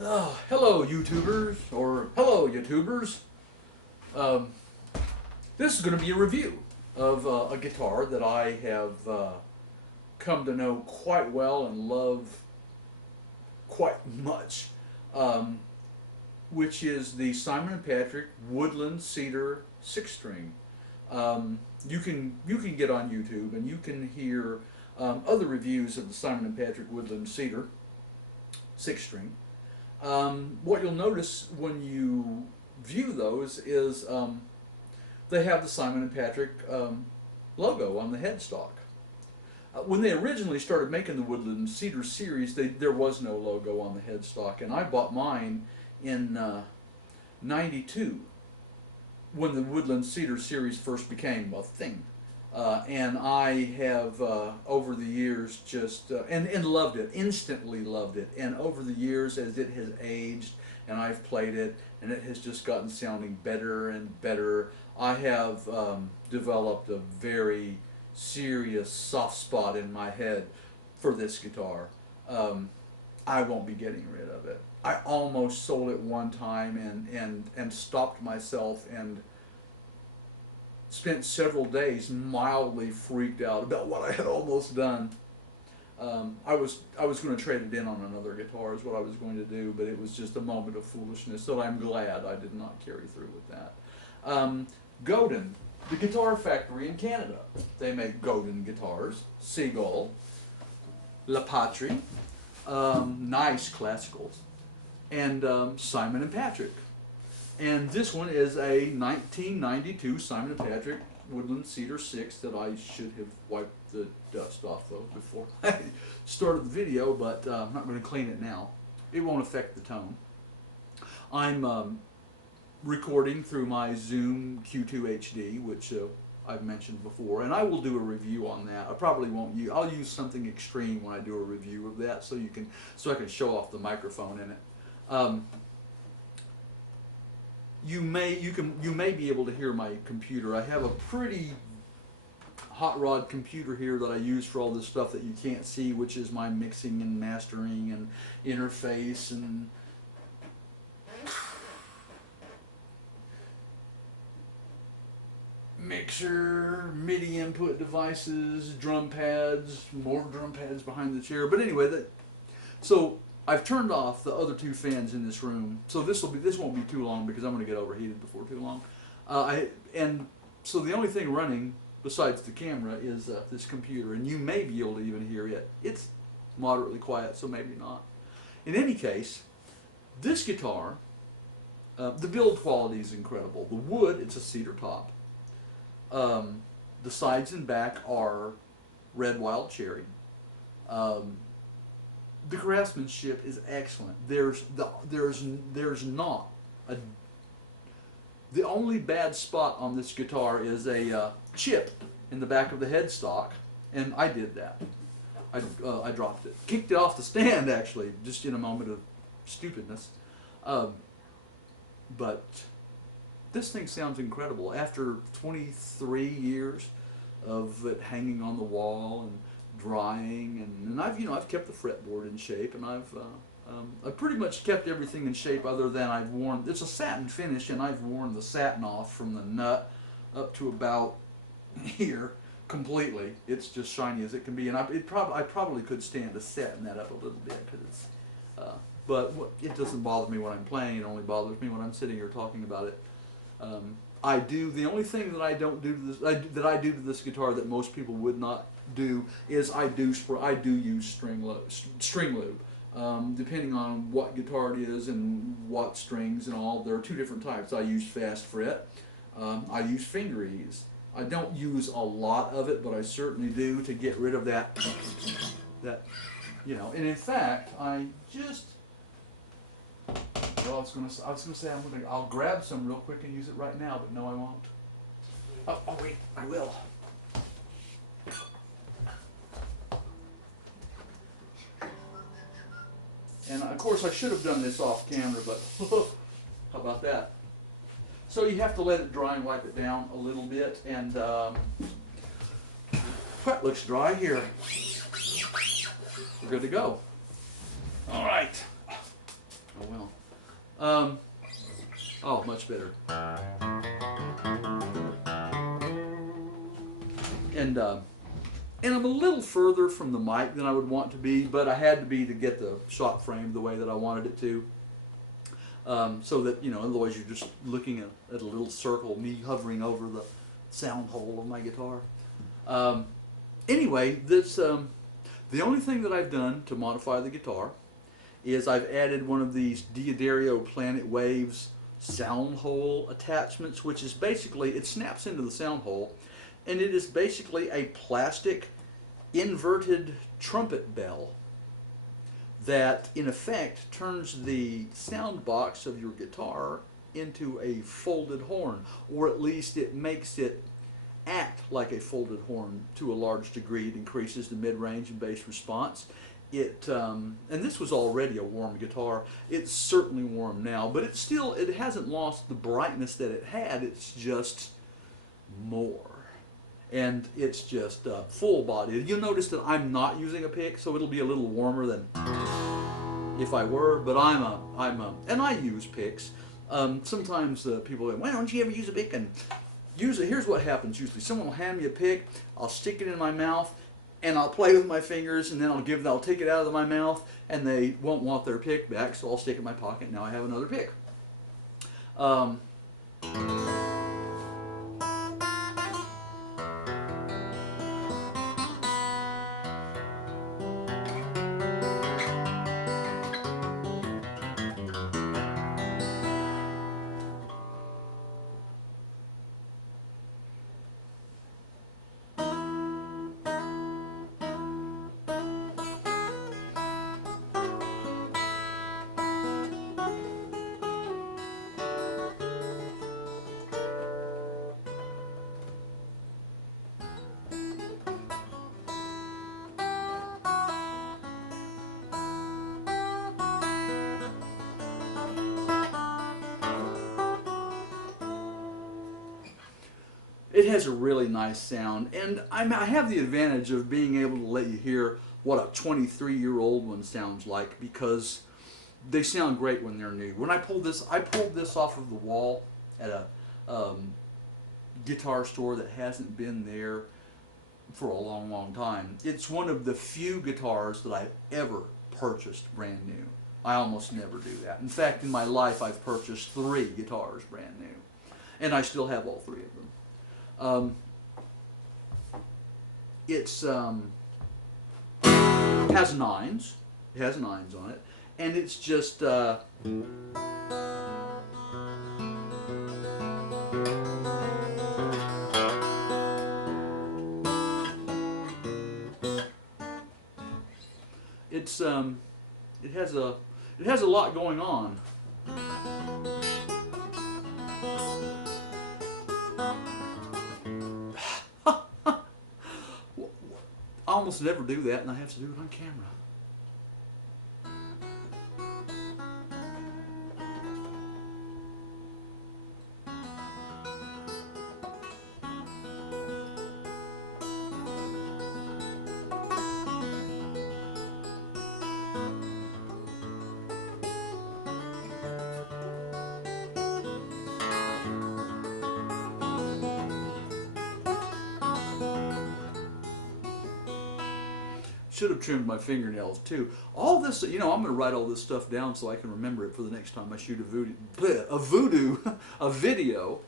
Hello YouTubers, or hello YouTubers. Um, this is going to be a review of a guitar that I have come to know quite well and love quite much, um, which is the Simon & Patrick Woodland Cedar 6-string. You can get on YouTube and you can hear other reviews of the Simon & Patrick Woodland Cedar 6-string. What you'll notice when you view those is they have the Simon & Patrick logo on the headstock. When they originally started making the Woodland Cedar series, there was no logo on the headstock, and I bought mine in '92 when the Woodland Cedar series first became a thing. And I have, over the years, just, and loved it, instantly loved it. And over the years, as it has aged, and I've played it, and it has just gotten sounding better and better, I have developed a very serious soft spot in my head for this guitar. I won't be getting rid of it. I almost sold it one time and stopped myself and spent several days mildly freaked out about what I had almost done. I was going to trade it in on another guitar is what I was going to do, but it was just a moment of foolishness, so I'm glad I did not carry through with that. Godin, the guitar factory in Canada. They make Godin guitars, Seagull, La Patrie, nice classicals, and Simon & Patrick. And this one is a 1992 Simon & Patrick Woodland Cedar 6 that I should have wiped the dust off of before I started the video, but I'm not going to clean it now. It won't affect the tone. I'm recording through my Zoom Q2 HD, which I've mentioned before, and I will do a review on that. I probably won't use. I'll use something extreme when I do a review of that, so I can show off the microphone in it. You may be able to hear my computer. I have a pretty hot rod computer here that I use for all this stuff that you can't see, which is my mixing and mastering and interface and mixer, MIDI input devices, drum pads, more drum pads behind the chair. But anyway, so I've turned off the other two fans in this room, so this won't be too long because I'm going to get overheated before too long. And so the only thing running besides the camera is this computer, and you may be able to even hear it. It's moderately quiet, so maybe not. In any case, this guitar, the build quality is incredible. The wood, it's a cedar top. The sides and back are red wild cherry. The craftsmanship is excellent. There's not a. The only bad spot on this guitar is a chip in the back of the headstock, and I did that. I dropped it, kicked it off the stand actually, just in a moment of stupidness. But this thing sounds incredible after 23 years of it hanging on the wall and drying, and I've kept the fretboard in shape, and I've pretty much kept everything in shape other than I've worn. It's a satin finish, and I've worn the satin off from the nut up to about here completely. It's just shiny as it can be, and I probably could stand to satin that up a little bit because it's. But it doesn't bother me when I'm playing. It only bothers me when I'm sitting here talking about it. The only thing that I don't do to this, that I do to this guitar that most people would not do is I do use string lube. Depending on what guitar it is and what strings and all, there are two different types. I use fast fret. I use finger ease. I don't use a lot of it, but I certainly do to get rid of that. And in fact, well, I was gonna say I'll grab some real quick and use it right now, but no, I won't. Oh wait, I will. And of course, I should have done this off camera, but how about that? So you have to let it dry and wipe it down a little bit, and that looks dry here. We're good to go. All right. Oh well. Oh, much better. And I'm a little further from the mic than I would want to be, but I had to be to get the shot frame the way that I wanted it to. So that, you know, otherwise you're just looking at a little circle, me hovering over the sound hole of my guitar. Anyway, this the only thing that I've done to modify the guitar is I've added one of these Diodario Planet Waves Soundhole attachments, which is basically, it snaps into the sound hole, and it is basically a plastic inverted trumpet bell that in effect turns the sound box of your guitar into a folded horn, or at least it makes it act like a folded horn to a large degree. It increases the mid-range and bass response. And this was already a warm guitar. It's certainly warm now, but it hasn't lost the brightness that it had. It's just more. And it's just full body. You'll notice that I'm not using a pick, so it'll be a little warmer than if I were, but and I use picks. Sometimes people go, why don't you ever use a pick? And usually, here's what happens usually. Someone will hand me a pick, I'll stick it in my mouth, and I'll play with my fingers, and then I'll take it out of my mouth, and they won't want their pick back, so I'll stick it in my pocket, and now I have another pick. It has a really nice sound, and I have the advantage of being able to let you hear what a 23-year-old one sounds like, because they sound great when they're new. When I pulled this off of the wall at a guitar store that hasn't been there for a long, long time. It's one of the few guitars that I've ever purchased brand new. I almost never do that. In fact, in my life, I've purchased 3 guitars brand new, and I still have all 3 of them. It's has 9s. It has 9s on it, and it's just it has a lot going on. I almost never do that, and I have to do it on camera. Should have trimmed my fingernails too. All this, you know, I'm going to write all this stuff down so I can remember it for the next time I shoot a video.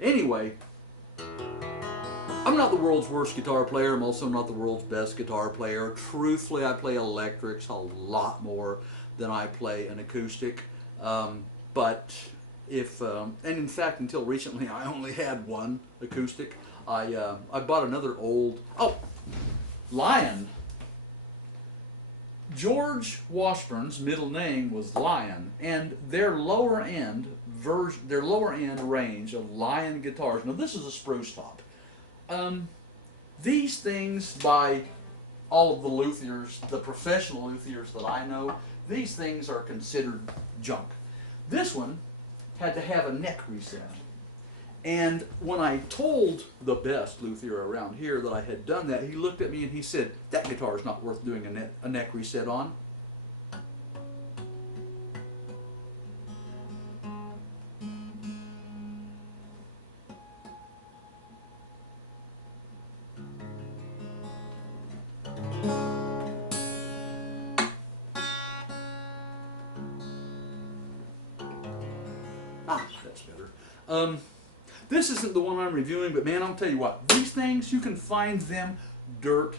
Anyway, I'm not the world's worst guitar player. I'm also not the world's best guitar player. Truthfully, I play electrics a lot more than I play an acoustic. But if and in fact, until recently, I only had one acoustic. I bought another old Lion. George Washburn's middle name was Lion, and their lower end range of Lion guitars. Now this is a spruce top. These things, by all of the luthiers, the professional luthiers that I know, these things are considered junk. This one had to have a neck reset. And when I told the best luthier around here that I had done that, he looked at me and he said, "That guitar is not worth doing a neck reset on." That's better. This isn't the one I'm reviewing, but man, I'll tell you what, these things, you can find them dirt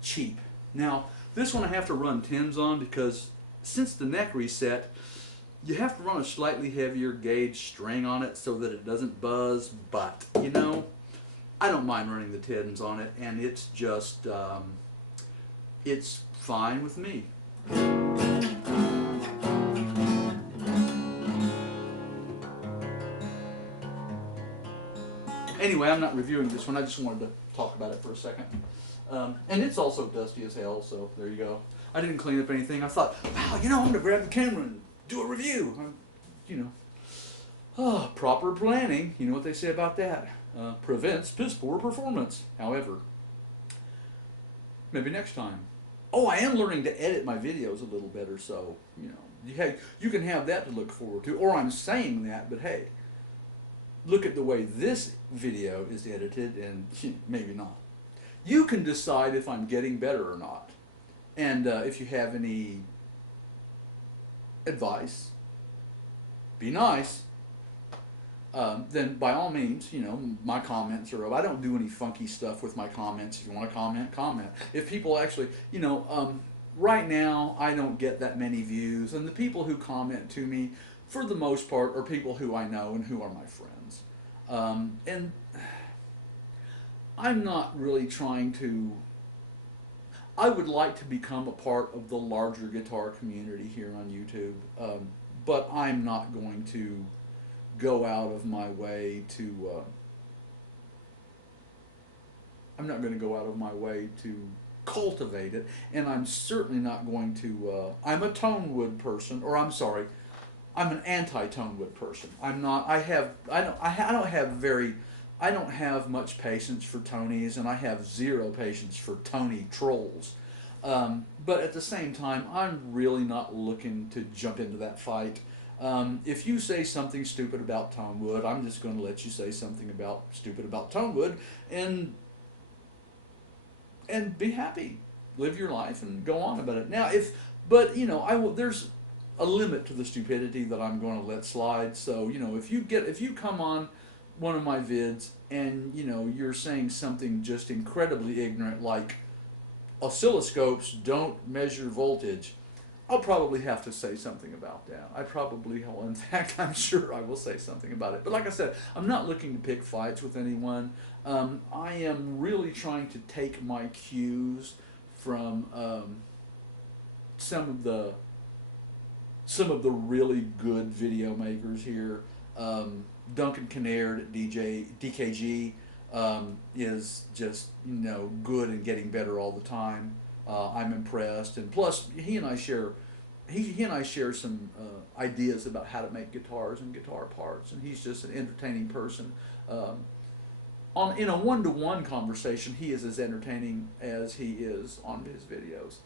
cheap. Now, this one I have to run 10s on because since the neck reset, you have to run a slightly heavier gauge string on it so that it doesn't buzz, but, you know, I don't mind running the 10s on it, and it's just, it's fine with me. Anyway, I'm not reviewing this one. I just wanted to talk about it for a second. And it's also dusty as hell, so there you go. I didn't clean up anything. I thought, wow, you know, I'm going to grab the camera and do a review. You know, proper planning, you know what they say about that. Prevents piss poor performance. However, maybe next time. Oh, I am learning to edit my videos a little better, so, you know, you can have that to look forward to. Or I'm saying that, but hey, look at the way this video is edited, and maybe not. You can decide if I'm getting better or not. And if you have any advice, be nice. Then by all means, you know, my comments are up. I don't do any funky stuff with my comments. If you want to comment, comment. If people actually, you know, right now I don't get that many views, and the people who comment to me, for the most part, are people who I know and who are my friends. And I'm not really trying to, I would like to become a part of the larger guitar community here on YouTube, but I'm not going to go out of my way to, I'm not going to go out of my way to cultivate it, and I'm certainly not going to, I'm a tone wood person, or I'm sorry, I'm an anti-tone wood person. I'm not. I don't have much patience for Tonys, and I have zero patience for Tony trolls. But at the same time, I'm really not looking to jump into that fight. If you say something stupid about tone wood, I'm just going to let you say something stupid about tone wood, and be happy. Live your life and go on about it. Now, but you know, there's a limit to the stupidity that I'm going to let slide. So, you know, if you come on one of my vids and, you know, you're saying something just incredibly ignorant like oscilloscopes don't measure voltage, I'll probably have to say something about that. I probably will. In fact, I'm sure I will say something about it. But like I said, I'm not looking to pick fights with anyone. I am really trying to take my cues from some of the really good video makers here. Duncan Kinnaird at DKG is just, you know, good and getting better all the time. I'm impressed, and plus he and I share some ideas about how to make guitars and guitar parts, and he's just an entertaining person. In a one-to-one conversation, he is as entertaining as he is on his videos.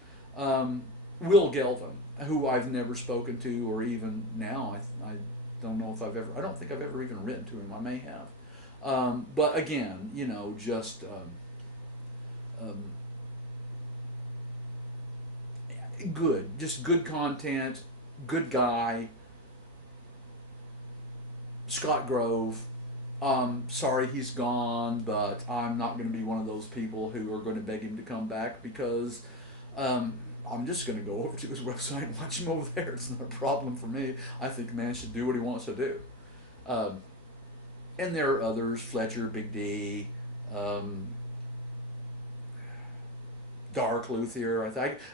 Will Gelvin, who I've never spoken to, or even now, I don't know if I don't think I've ever even written to him. I may have. But again, you know, just good content, good guy. Scott Grove, sorry he's gone, but I'm not going to be one of those people who are going to beg him to come back, because I'm just going to go over to his website and watch him over there. It's not a problem for me. I think the man should do what he wants to do. And there are others, Fletcher, Big D, Dark Luthier.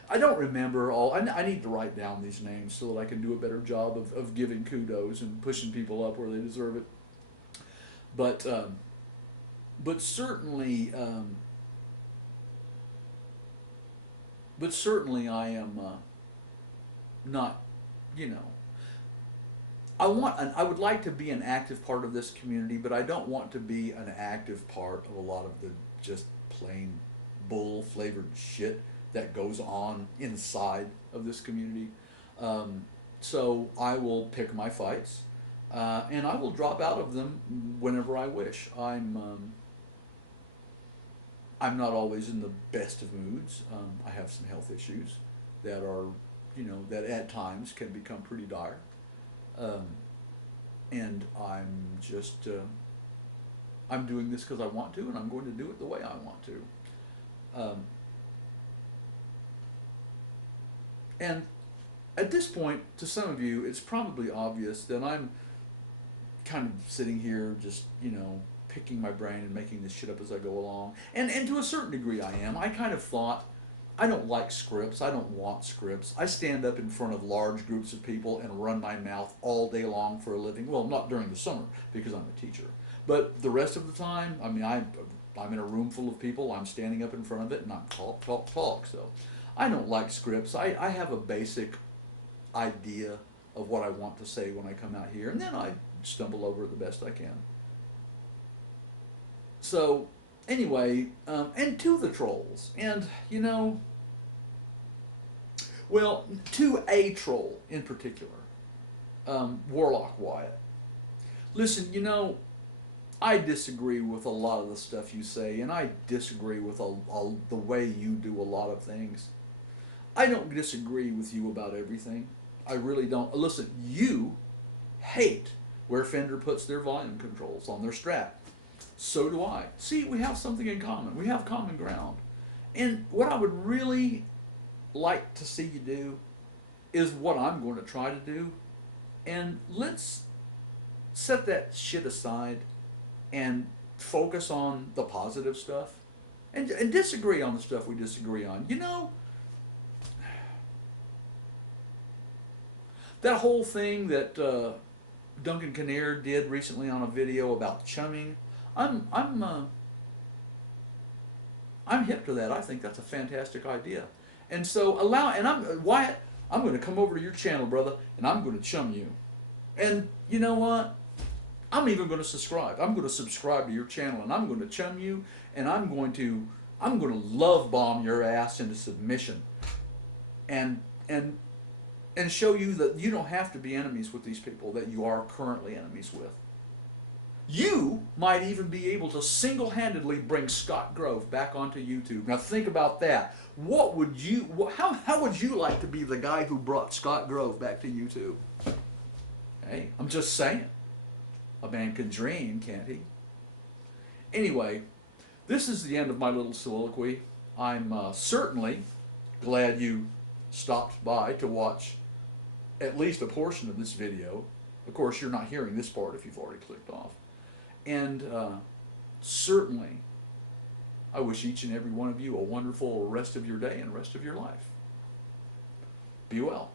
I don't remember all. I need to write down these names so that I can do a better job of giving kudos and pushing people up where they deserve it. But certainly, I am not, you know. I would like to be an active part of this community, but I don't want to be an active part of a lot of the just plain bull flavored shit that goes on inside of this community. So I will pick my fights, and I will drop out of them whenever I wish. I'm not always in the best of moods. I have some health issues that are, that at times can become pretty dire. And I'm just, I'm doing this because I want to, and I'm going to do it the way I want to. And at this point, to some of you, it's probably obvious that I'm kind of sitting here just, picking my brain and making this shit up as I go along. And to a certain degree I am. I kind of thought, I don't like scripts. I don't want scripts. I stand up in front of large groups of people and run my mouth all day long for a living. Well, not during the summer because I'm a teacher. But the rest of the time, I mean, I'm in a room full of people. I'm standing up in front of it and I'm talk. So I don't like scripts. I have a basic idea of what I want to say when I come out here. And then I stumble over it the best I can. So anyway, and to the trolls, and well, to a troll in particular, Warlock Wyatt. Listen, I disagree with a lot of the stuff you say, and I disagree with the way you do a lot of things. I don't disagree with you about everything. I really don't. Listen, you hate where Fender puts their volume controls on their Strat. So do I. See, we have something in common. We have common ground. And what I would really like to see you do is what I'm going to try to do. And let's set that shit aside and focus on the positive stuff and disagree on the stuff we disagree on. That whole thing that Duncan Kinnear did recently on a video about chumming, I'm hip to that. I think that's a fantastic idea. And so Wyatt, I'm going to come over to your channel, brother, and I'm going to chum you. And you know what? I'm even going to subscribe. I'm going to subscribe to your channel, and I'm going to chum you, and I'm going to love bomb your ass into submission, and show you that you don't have to be enemies with these people that you are currently enemies with. You might even be able to single-handedly bring Scott Grove back onto YouTube. Now think about that. How would you like to be the guy who brought Scott Grove back to YouTube? Hey, I'm just saying. A man can dream, can't he? Anyway, this is the end of my little soliloquy. I'm certainly glad you stopped by to watch at least a portion of this video. Of course, you're not hearing this part if you've already clicked off. And certainly, I wish each and every one of you a wonderful rest of your day and rest of your life. Be well.